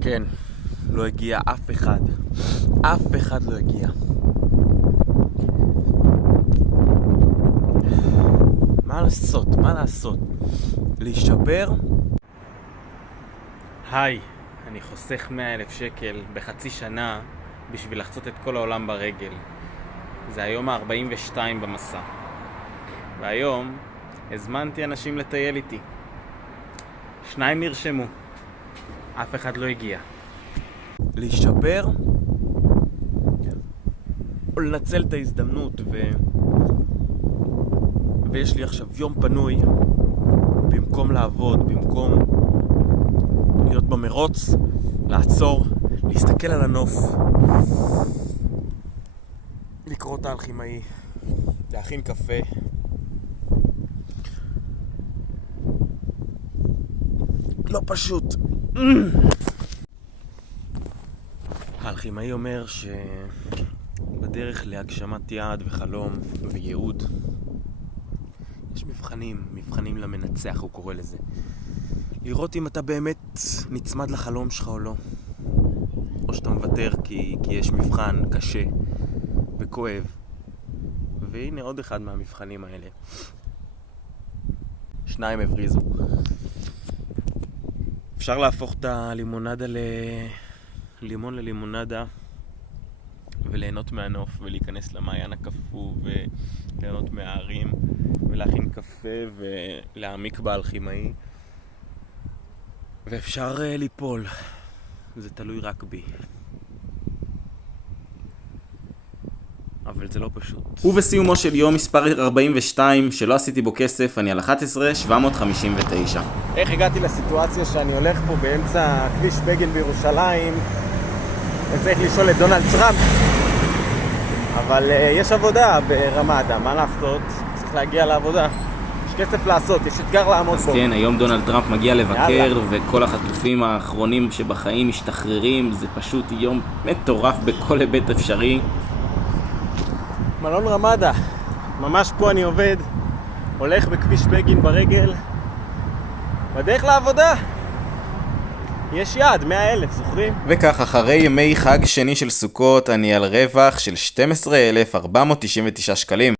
כן, לא הגיע אף אחד. אף אחד לא הגיע. מה לעשות? מה לעשות? להישבר? היי, אני חוסך 100,000 שקל בחצי שנה בשביל לחצות את כל העולם ברגל. זה היום ה-42 במסע. והיום הזמנתי אנשים לטייל איתי. 2 נרשמו. אף אחד לא הגיע. להישבר? או לנצל את ההזדמנות ויש לי עכשיו יום פנוי. במקום לעבוד, במקום להיות במרוץ, לעצור, להסתכל על הנוף, לקרוא את האלכימאי, להכין קפה. לא פשוט. האלכימאי אומר שבדרך להגשמת יעד וחלום וייעוד יש מבחנים למנצח, הוא קורא לזה. לראות אם אתה באמת נצמד לחלום שלך או לא. או שאתה מוותר כי יש מבחן קשה וכואב. והנה עוד אחד מהמבחנים האלה. 2 הבריזו. אפשר להפוך את הלימונדה לימון ללימונדה וליהנות מהנוף ולהיכנס למעיין הקפוא וליהנות מהערים ולהכין קפה ולהעמיק באלכימאי. ואפשר ליפול. זה תלוי רק בי. אבל זה לא פשוט. ובסיומו של יום מספר 42 שלא עשיתי בו כסף, אני על 11,759. איך הגעתי לסיטואציה שאני הולך פה באמצע כביש בגין בירושלים וצריך לשאול את דונלד טראמפ, אבל יש עבודה ברמאדה, מה לעשות? צריך להגיע לעבודה. יש כסף לעשות, יש אתגר לעמוד אז בו. כן, היום דונלד טראמפ מגיע לבקר וכל החטופים האחרונים שבחיים משתחררים. זה פשוט יום מטורף בכל היבט אפשרי. מלון רמאדה, ממש פה אני עובד, הולך בכביש בגין ברגל, בדרך לעבודה. יש יעד, 100,000, זוכרים? וכך, אחרי ימי חג שני של סוכות, אני על רווח של 12,499 שקלים.